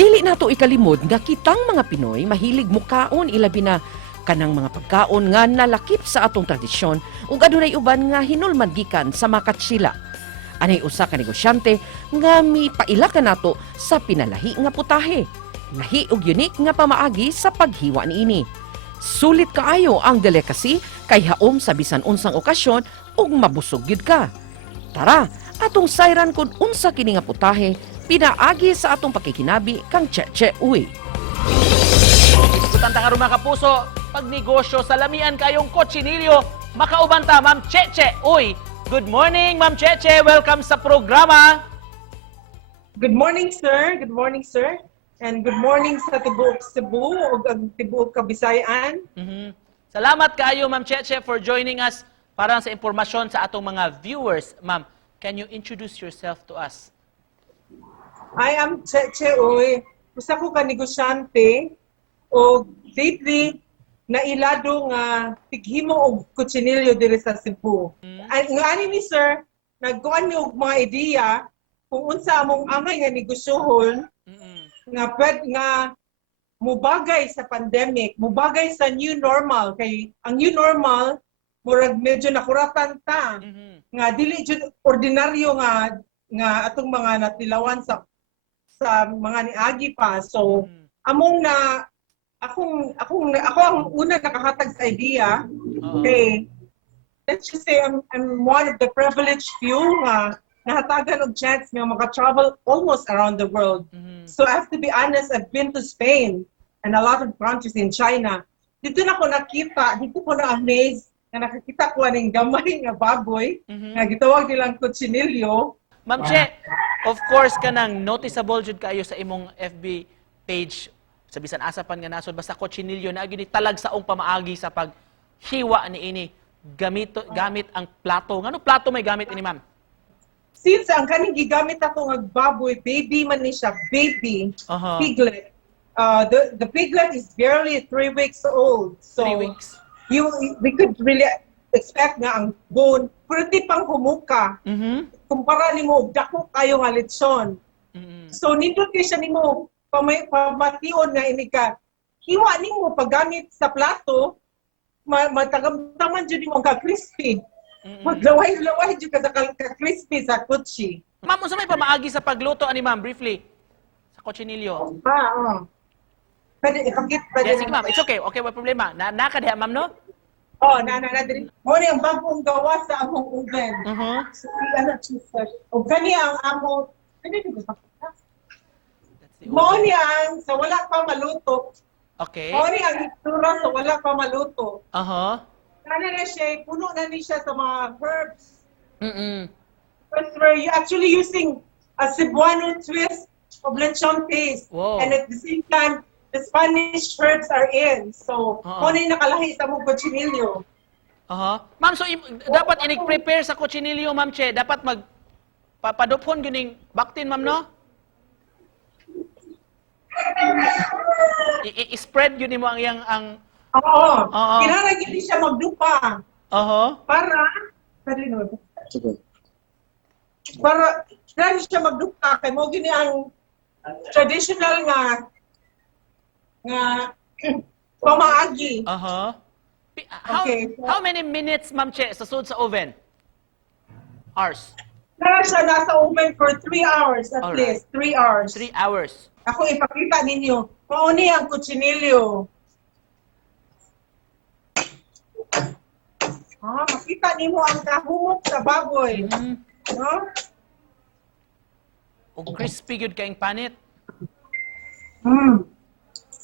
Dili nato ikalimod nga kitang mga Pinoy mahilig mukaon ilabi na kanang mga pagkaon nga nalakip sa atong tradisyon ug adunay uban nga hinulman gikan sa makatsila. Anay usa ka negosyante nga mipaila ka nato sa pinalahi nga putahe. Lahi ug unique nga pamaagi sa paghiwa niini. Sulit kaayo ang delicacy kay haom sa bisan unsang okasyon ug mabusog gyud ka. Tara, atong sayran kun unsa kini nga putahe pinaagi sa atong pakikinabi kang Cheche Uy. Iskutan ta karon mga kapuso, pagnegosyo sa lamian kayong kotsinilyo, makauban ta Ma'am Cheche Uy. Good morning Ma'am Cheche, welcome sa programa. Good morning, sir. Good morning, sir. And good morning sa tibuok Cebu o ang tibuok Kabisayan. Salamat kaayo Ma'am Cheche for joining us para sa impormasyon sa atong mga viewers. Ma'am, can you introduce yourself to us? I am Cheche Uy. Usa ko ka negosyante o lately nailado nga tighimo og kutsinilyo diri sa Cebu. Ang ani ni sir, nagkuan ni og mga ideya kung unsa among amay nga negosyohon nga mubagay sa pandemic, mubagay sa new normal kay ang new normal murag medyo nakuratan ta nga dili jud ordinaryo nga atong mga natilawan sa mga niagi pa. So among na ako ang una nakahatag sa idea. Okay, let's just say I'm one of the privileged few nga nahatagan og chance nga maka-travel almost around the world. So I have to be honest, I've been to Spain and a lot of countries in China. Dito na ko nakita, dito ko na-amaze na nakakita ko aning gamay nga baboy nga gitawag nilang kutsinilyo. Ma'am Che, of course kanang noticeable jud kaayo sa imong FB page sa bisan asa pan nga nasod basta kotsinilyo na gyud talag saong pamaagi sa paghiwa niini gamit ang plato. Ngano plato may gamit ini ma'am? Since ang kaning gigamit ako nga baboy, baby man ni siya, baby piglet. The piglet is barely 3 weeks old. So 3 weeks. We could really expect nga ang bone pwede pang humuka. Kumpara nimo og dako kayo nga litson. So nindot kay siya nimo pamation nga ini ka hiwa nimo paggamit sa plato matagamtaman jud nimo ka crispy. Maglaway-laway jud ka crispy sa kutsi. Ma'am, unsa may pamaagi sa pagluto ani ma'am briefly sa kotsinilyo? Pwede ipakit Yes, sige ma'am, it's okay. Okay, wala problema. Nakadiha ma'am no? Na diri. Mo ni ang bagong gawa sa among oven. So ano siya. Og kani ang among mo ni ang sa wala pa maluto. Okay. Mo ni ang itsura sa wala pa maluto. Kana na siya, puno na ni siya sa mga herbs. But where you actually using a Cebuano twist of lechon paste. Wow. And at the same time, the Spanish herbs are in. So, mo na yung nakalahi sa mong kutsinilyo. Ma'am, so dapat inig-prepare sa kotsinilyo, ma'am Che. Dapat papadupon gining baktin, ma'am, no? I-spread yun mo ang iyang Oo. Kailangan hindi siya magdupa. Para kailangan siya magdupa. Kaya mo gini ang traditional nga pamaagi. How many minutes, ma'am Che, sa sud sa oven? Hours? Kaya siya nasa oven for 3 hours at least. 3 hours. 3 hours. Ako ipakita ninyo. Pauni ang kutsinilyo. Makita nimo ang kahumok sa baboy. No? O crispy good kaing panit.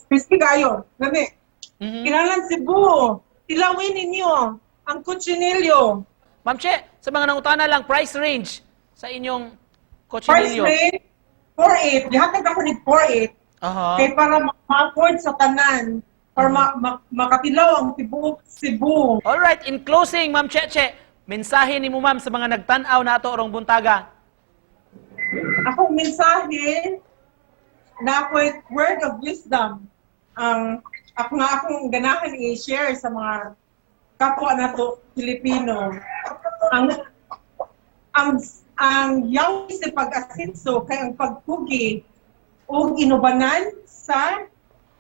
Crispy kayo. Gani. Kailangan Cebu. Tilawin ninyo ang kutsinilyo. Ma'am Che, sa mga nangutana lang, price range sa inyong Price kotsinilyo. range, 4.8. Dihatag ako ni 4.8. Kaya para ma-afford sa tanan. Para makatilaw ang tibuok Cebu. Alright, in closing, Ma'am Cheche, mensahe ni mo ma'am sa mga nagtanaw na ato orong buntaga. Akong mensahe na ako'y word of wisdom. Akong ganahan i-share sa mga kapwa na to Pilipino. Ang yang sa pag-asitso kay ang pagpugi ug inubanan sa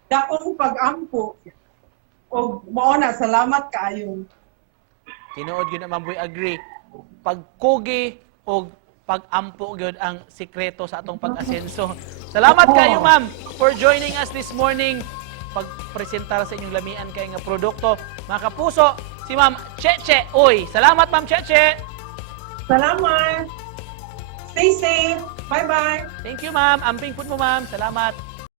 dakong pag-ampo. O mao na, salamat kaayo. Tinuod gyud na Ma'am Boy agree. Pagkugi o pag-ampo gyud ang sikreto sa atong pag-asenso. Salamat kayo Ma'am for joining us this morning. Pagpresentar sa inyong lamian kay nga produkto. Mga kapuso, si Ma'am Cheche Uy. Salamat Ma'am Cheche. Salamat. Stay safe. Bye-bye. Thank you Ma'am. Amping pud mo Ma'am. Salamat.